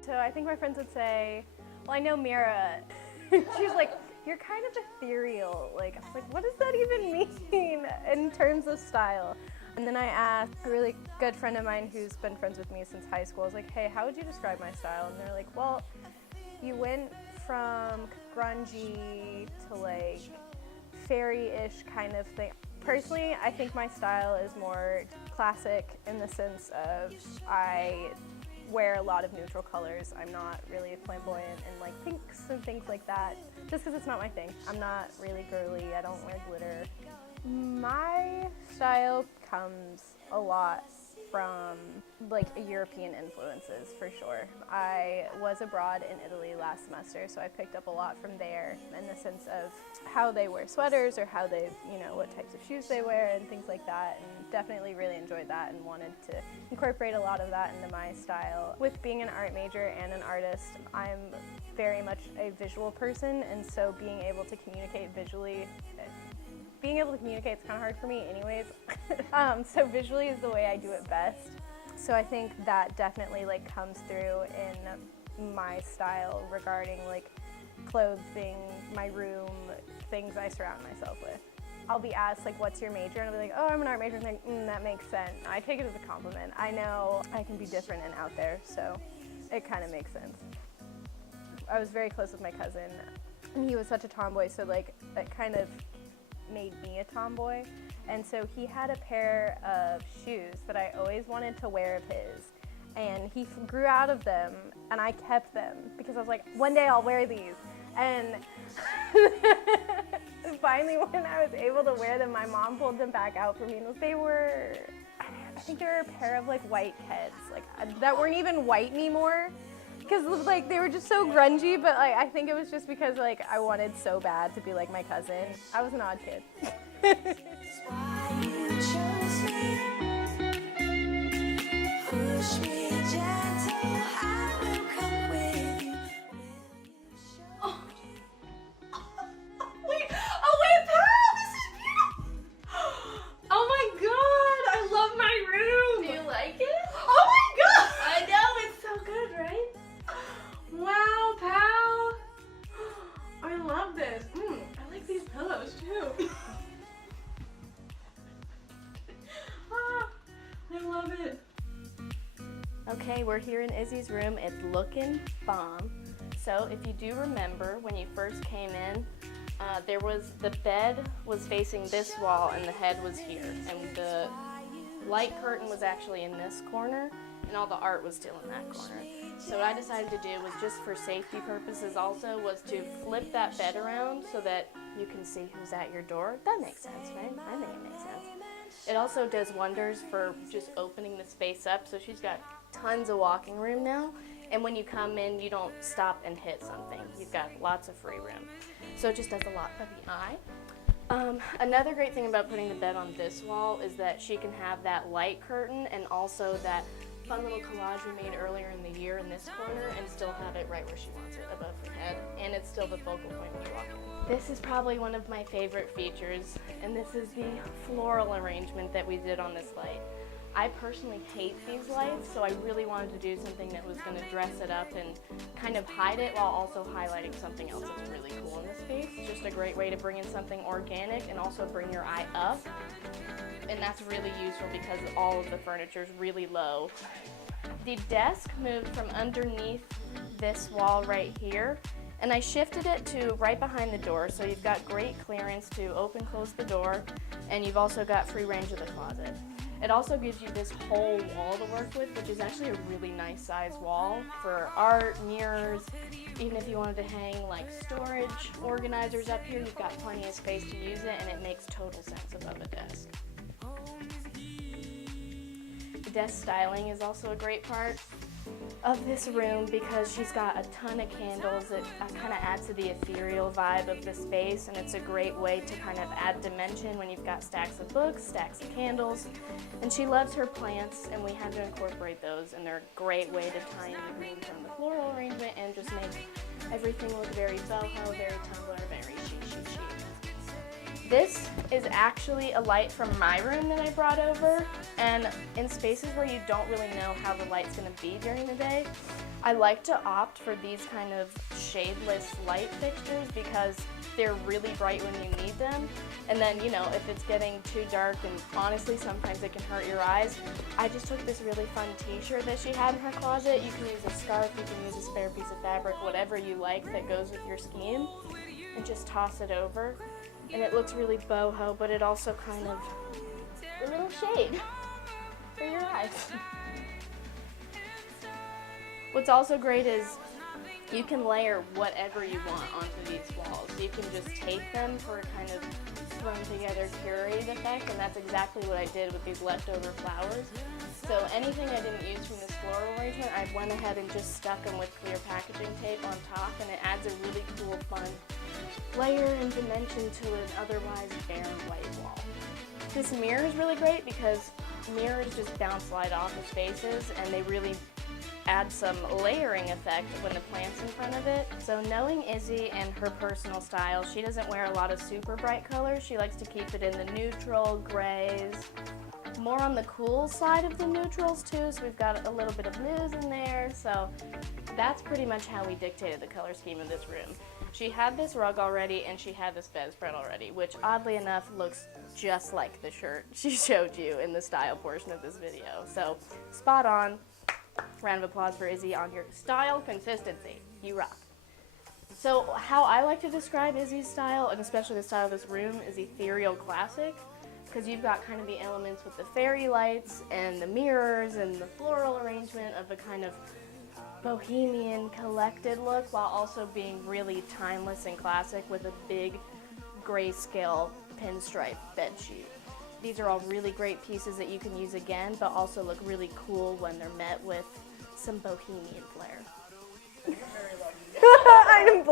So I think my friends would say, well, I know Mira. She's like, you're kind of ethereal. Like, I was like, what does that even mean in terms of style? And then I asked a really good friend of mine who's been friends with me since high school, I was like, hey, how would you describe my style? And they're like, well, you went from grungy to like fairy-ish kind of thing. Personally, I think my style is more classic in the sense of I wear a lot of neutral colors. I'm not really flamboyant in like pinks and things like that, just because it's not my thing. I'm not really girly, I don't wear glitter. My style comes a lot from like European influences for sure. I was abroad in Italy last semester, so I picked up a lot from there in the sense of how they wear sweaters or how they, you know, what types of shoes they wear and things like that, and definitely really enjoyed that and wanted to incorporate a lot of that into my style. With being an art major and an artist, I'm very much a visual person, and so being able to communicate visually is kind of hard for me anyways. So visually is the way I do it best. So I think that definitely like comes through in my style regarding like clothing, my room, things I surround myself with. I'll be asked like, what's your major? And I'll be like, oh, I'm an art major. And I'm like, that makes sense. I take it as a compliment. I know I can be different and out there, so it kind of makes sense. I was very close with my cousin, and he was such a tomboy, so like it kind of made me a tomboy. And so he had a pair of shoes that I always wanted to wear of his, and he grew out of them, and I kept them because I was like, one day I'll wear these. And finally when I was able to wear them, my mom pulled them back out for me, and they were, I think they were a pair of like white Keds, like that weren't even white anymore, because like they were just so grungy. But like I think it was just because like I wanted so bad to be like my cousin. I was an odd kid. Okay, we're here in Izzy's room. It's looking bomb. So if you do remember when you first came in, the bed was facing this wall and the head was here, and the light curtain was actually in this corner, and all the art was still in that corner. So what I decided to do was, just for safety purposes also, was to flip that bed around so that you can see who's at your door. That makes sense, right? I think it makes sense. It also does wonders for just opening the space up, so she's got tons of walking room now, and when you come in, you don't stop and hit something. You've got lots of free room. So it just does a lot for the eye. Another great thing about putting the bed on this wall is that she can have that light curtain and also that fun little collage we made earlier in the year in this corner, and still have it right where she wants it, above her head, and it's still the focal point when you walk in. This is probably one of my favorite features, and this is the floral arrangement that we did on this light. I personally hate these lights, so I really wanted to do something that was going to dress it up and kind of hide it while also highlighting something else that's really cool in the space. It's just a great way to bring in something organic and also bring your eye up. And that's really useful because all of the furniture is really low. The desk moved from underneath this wall right here, and I shifted it to right behind the door, so you've got great clearance to open, close the door, and you've also got free range of the closet. It also gives you this whole wall to work with, which is actually a really nice size wall for art, mirrors. Even if you wanted to hang like storage organizers up here, you've got plenty of space to use it, and it makes total sense above a desk. The desk styling is also a great part of this room because she's got a ton of candles. It kind of adds to the ethereal vibe of the space, and it's a great way to kind of add dimension when you've got stacks of books, stacks of candles. And she loves her plants, and we had to incorporate those, and they're a great way to tie in the room from the floral arrangement and just make everything look very boho, very Tumblr, very chic. This is actually a light from my room that I brought over, and in spaces where you don't really know how the light's going to be during the day, I like to opt for these kind of shadeless light fixtures because they're really bright when you need them. And then, you know, if it's getting too dark, and honestly sometimes it can hurt your eyes, I just took this really fun t-shirt that she had in her closet. You can use a scarf, you can use a spare piece of fabric, whatever you like that goes with your scheme, and just toss it over. And it looks really boho, but it also kind of a little shade for your eyes. What's also great is you can layer whatever you want onto these walls. You can just tape them for a kind of thrown together curated effect, and that's exactly what I did with these leftover flowers. So anything I didn't use from this floral arrangement, I went ahead and just stuck them with clear packaging tape on top, and it adds a really cool, fun layer and dimension to an otherwise barren white wall. This mirror is really great because mirrors just bounce light off of spaces, and they really add some layering effect when the plant's in front of it. So knowing Izzy and her personal style, she doesn't wear a lot of super bright colors. She likes to keep it in the neutral, grays, more on the cool side of the neutrals too, so we've got a little bit of nudes in there. So that's pretty much how we dictated the color scheme of this room. She had this rug already and she had this bedspread already, which oddly enough looks just like the shirt she showed you in the style portion of this video. So spot on. Round of applause for Izzy on your style consistency. You rock. So how I like to describe Izzy's style, and especially the style of this room, is ethereal classic, because you've got kind of the elements with the fairy lights and the mirrors and the floral arrangement of a kind of bohemian collected look, while also being really timeless and classic with a big grayscale pinstripe bedsheet. These are all really great pieces that you can use again, but also look really cool when they're met with some bohemian flair. I'm